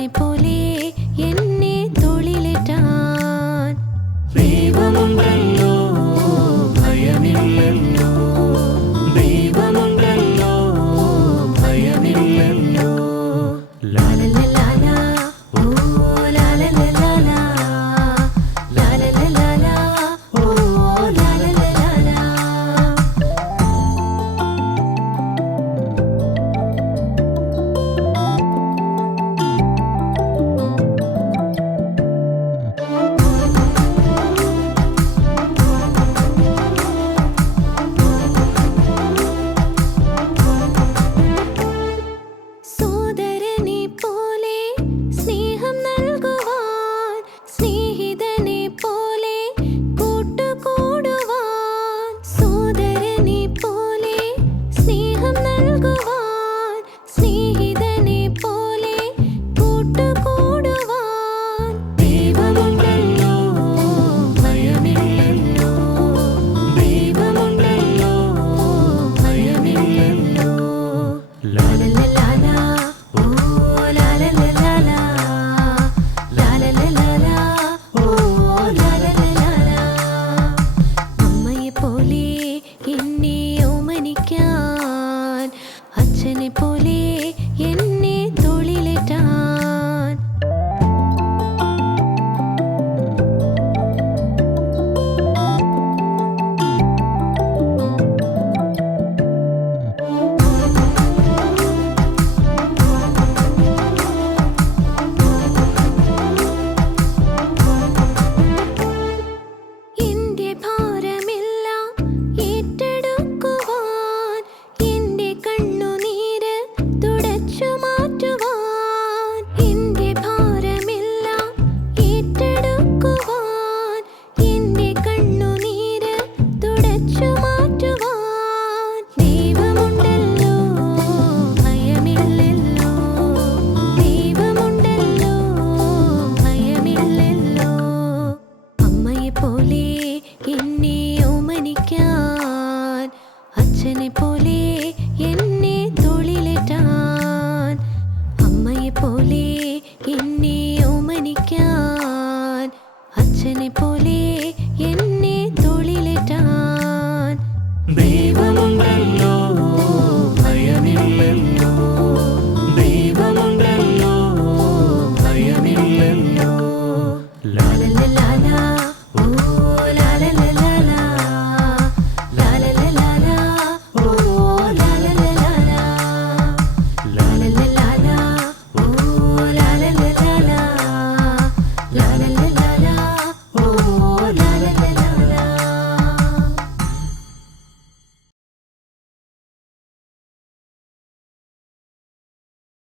അച്ഛനെ പോലെ എന്നെ തൊഴിലിട്ടാൻ ദൈവമുണ്ടല്ലോ, ഭയമില്ലല്ലോ, ദൈവമുണ്ടല്ലോ, ഭയമില്ലല്ലോ. ലാലലാലാ, ഓ ലാലലാലാ, ലാലലാലാ, ഓ ലാലലാലാ. സോദരനെ പോലെ സ്നേഹം നൽകുവാൻ, സ്നേഹിതനെ പോലെ കൂട്ടുകൂടുവാൻ. സോദരനെ പോലെ സ്നേഹം നൽകുവാൻ, സ്നേഹിതനെ പോലെ കൂട്ടുകൂടുവാൻ. ദൈവമുണ്ടല്ലോ, ഭയമില്ലല്ലോ, ദൈവമുണ്ടല്ലോ, ഭയമില്ലല്ലോ. ലാലലാലാ, ഓ ലാലലാലാ, ലാലലാലാ, ഓ ലാലലാലാ. അമ്മയെ പോലെ എന്നെ ഓമനിക്കാൻ, അച്ഛനെ പോലെ